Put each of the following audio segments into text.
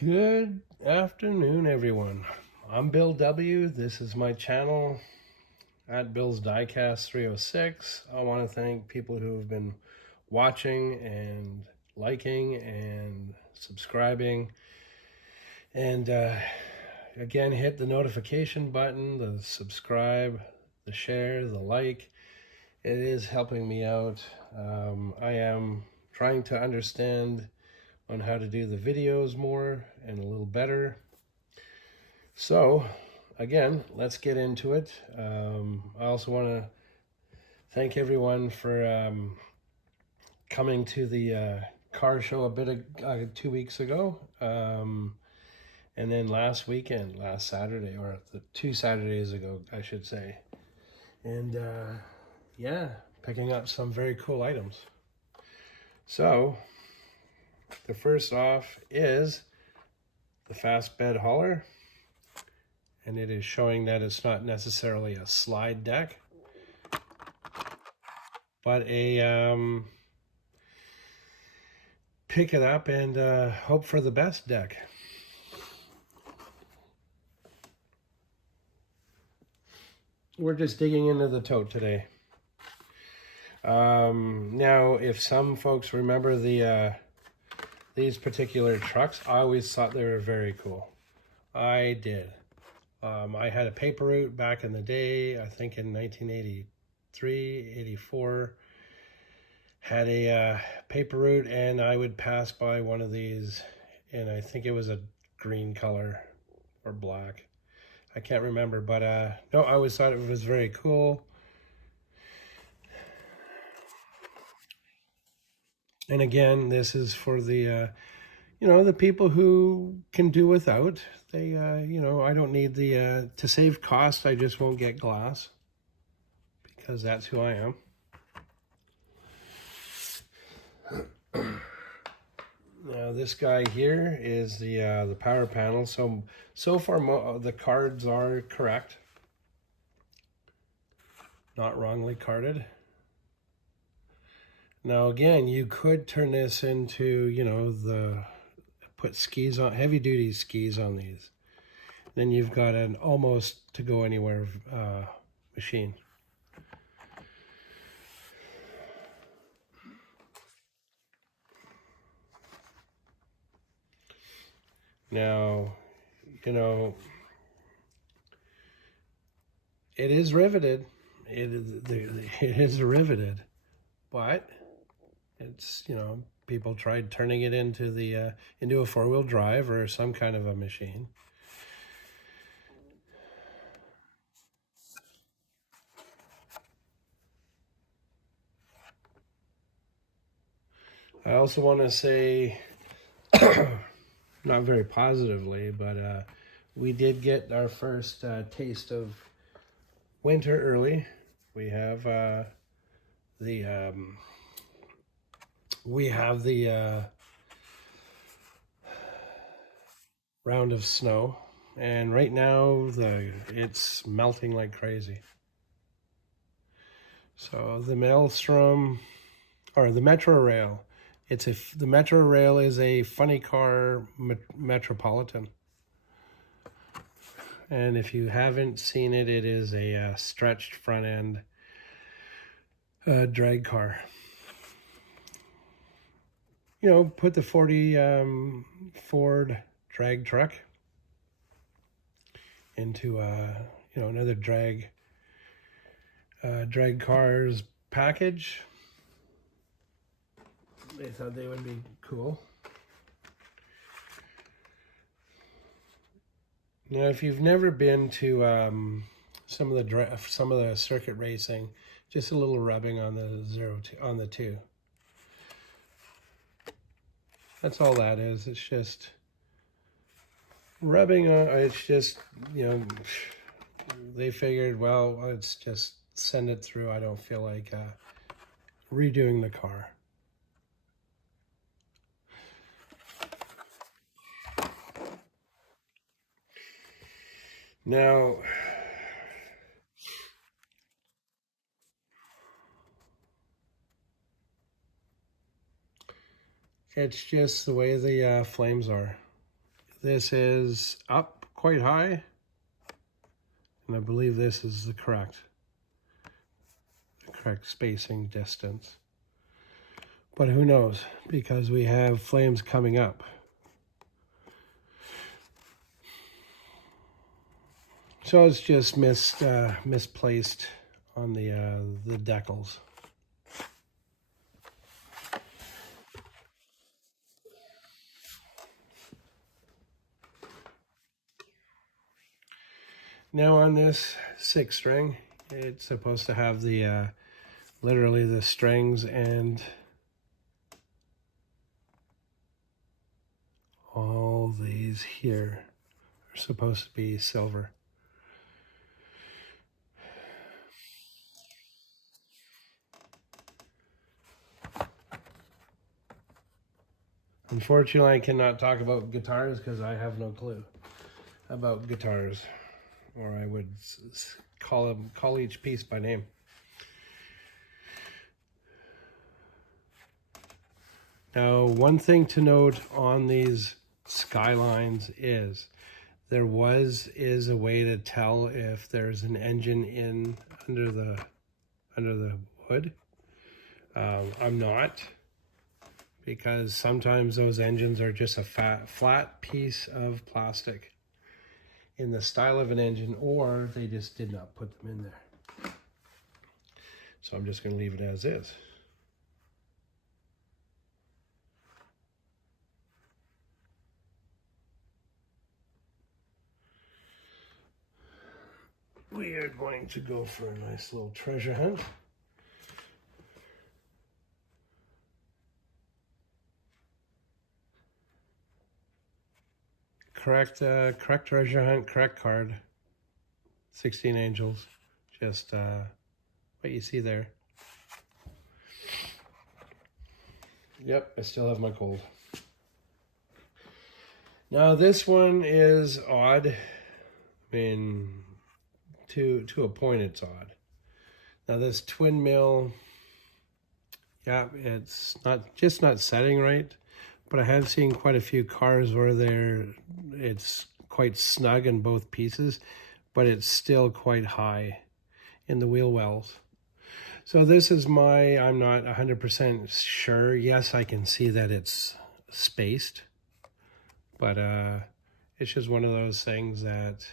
Good afternoon, everyone. I'm Bill W. This is my channel at Bill's Diecast 306. I want to thank people who have been watching and liking and subscribing. And again, hit the notification button, the subscribe, the share, the like. It is helping me out. I am trying to understand on how to do the videos more and a little better. So again, let's get into it. I also want to thank everyone for coming to the car show a bit of 2 weeks ago. And then last Saturday, or the 2 Saturdays ago, I should say. And yeah, picking up some very cool items. So the first off is the fast bed hauler. And it is showing that it's not necessarily a slide deck, but a pick it up and hope for the best deck. We're just digging into the tote today. Now, if some folks remember these particular trucks, I always thought they were very cool. I did. I had a paper route back in the day, I think in 1983, 84. Had a paper route, and I would pass by one of these, and I think it was a green color or black. I can't remember, but no, I always thought it was very cool. And again, this is for the the people who can do without. They I don't need the to save cost. I just won't get glass because that's who I am. Now this guy here is the power panel. So far the cards are correct, not wrongly carded. Now again, you could turn this into put skis on, heavy duty skis on these. Then you've got an almost to go anywhere machine. Now, it is riveted. It is riveted, but it's, people tried turning it into into a four-wheel drive or some kind of a machine. I also want to say, not very positively, but we did get our first taste of winter early. We have the round of snow, and right now it's melting like crazy. So the Maelstrom, or the Metro Rail, the Metro Rail is a funny car Metropolitan. And if you haven't seen it, it is a stretched front end drag car. Put the 40 Ford drag truck into another drag cars package. They thought they would be cool. Now, if you've never been to some of the circuit racing, just a little rubbing on the two. That's all that is. It's just rubbing on. It's just they figured, well, let's just send it through. I don't feel like redoing the car. Now, it's just the way the flames are. This is up quite high, and I believe this is the correct spacing distance. But who knows, because we have flames coming up. So it's just misplaced on the decals. Now on this 6 string, it's supposed to have the literally the strings and all these here are supposed to be silver. Unfortunately, I cannot talk about guitars because I have no clue about guitars, or I would call each piece by name. Now, one thing to note on these Skylines is there is a way to tell if there's an engine in under the hood. I'm not, because sometimes those engines are just a flat piece of plastic in the style of an engine, or they just did not put them in there. So I'm just going to leave it as is. We are going to go for a nice little treasure hunt. Correct treasure hunt, correct card. 16 angels. Just what you see there. Yep, I still have my cold. Now this one is odd. I mean, to a point it's odd. Now this twin mill, yeah, it's not setting right, but I have seen quite a few cars where it's quite snug in both pieces, but it's still quite high in the wheel wells. So this is I'm not 100% sure. Yes, I can see that it's spaced, but it's just one of those things that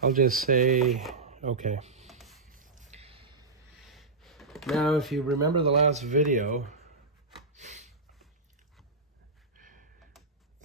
I'll just say, okay. Now, if you remember the last video,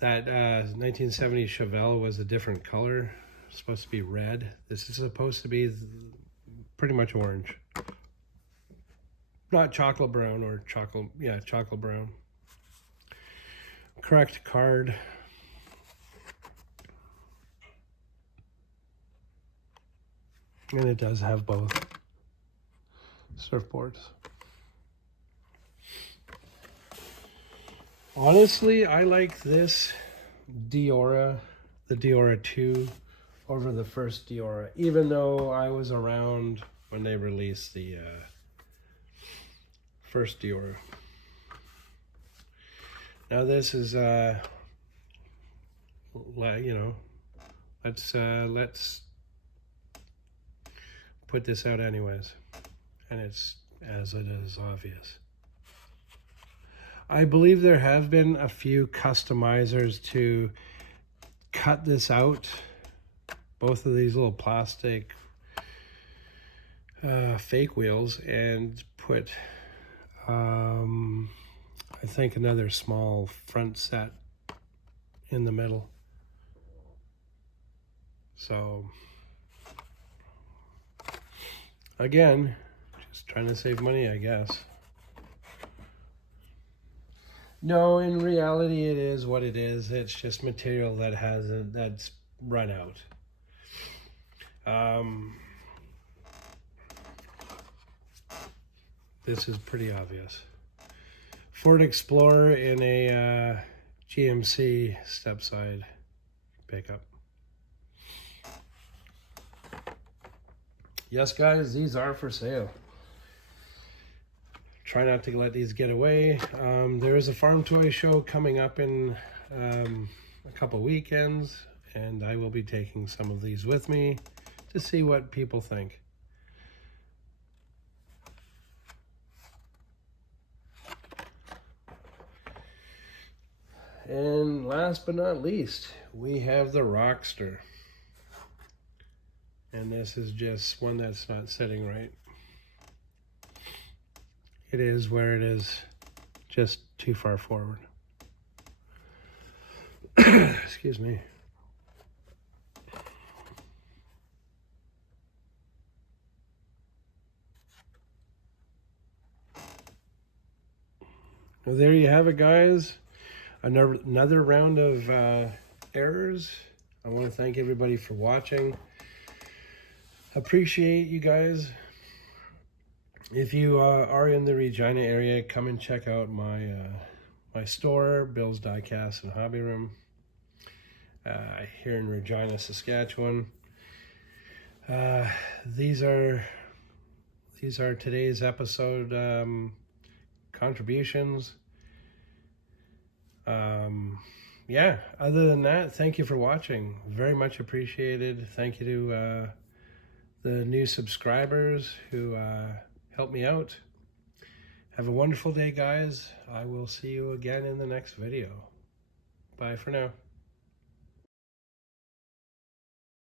that 1970 Chevelle was a different color. It's supposed to be red. This is supposed to be pretty much orange. Not chocolate brown or chocolate brown. Correct card. And it does have both surfboards. Honestly, I like this Diora, the Diora 2, over the first Diora, even though I was around when they released the first Diora. Now this is, let's put this out anyways, and it's as it is obvious. I believe there have been a few customizers to cut this out, both of these little plastic fake wheels, and put I think another small front set in the middle. So again, just trying to save money, I guess. No, in reality, it is what it is. It's just material that's run out. This is pretty obvious. Ford Explorer in a GMC step-side pickup. Yes, guys, these are for sale. Try not to let these get away. There is a farm toy show coming up in a couple weekends, and I will be taking some of these with me to see what people think. And last but not least, we have the Rockster. And this is just one that's not sitting right. It is where it is, just too far forward. Excuse me. Well, there you have it, guys. Another round of errors. I want to thank everybody for watching. Appreciate you guys. If you are in the Regina area, come and check out my my store, Bill's Diecast and Hobby Room, here in Regina, Saskatchewan. These are today's episode contributions. Yeah, other than that, thank you for watching. Very much appreciated. Thank you to the new subscribers who helped me out. Have a wonderful day, guys. I will see you again in the next video. Bye for now.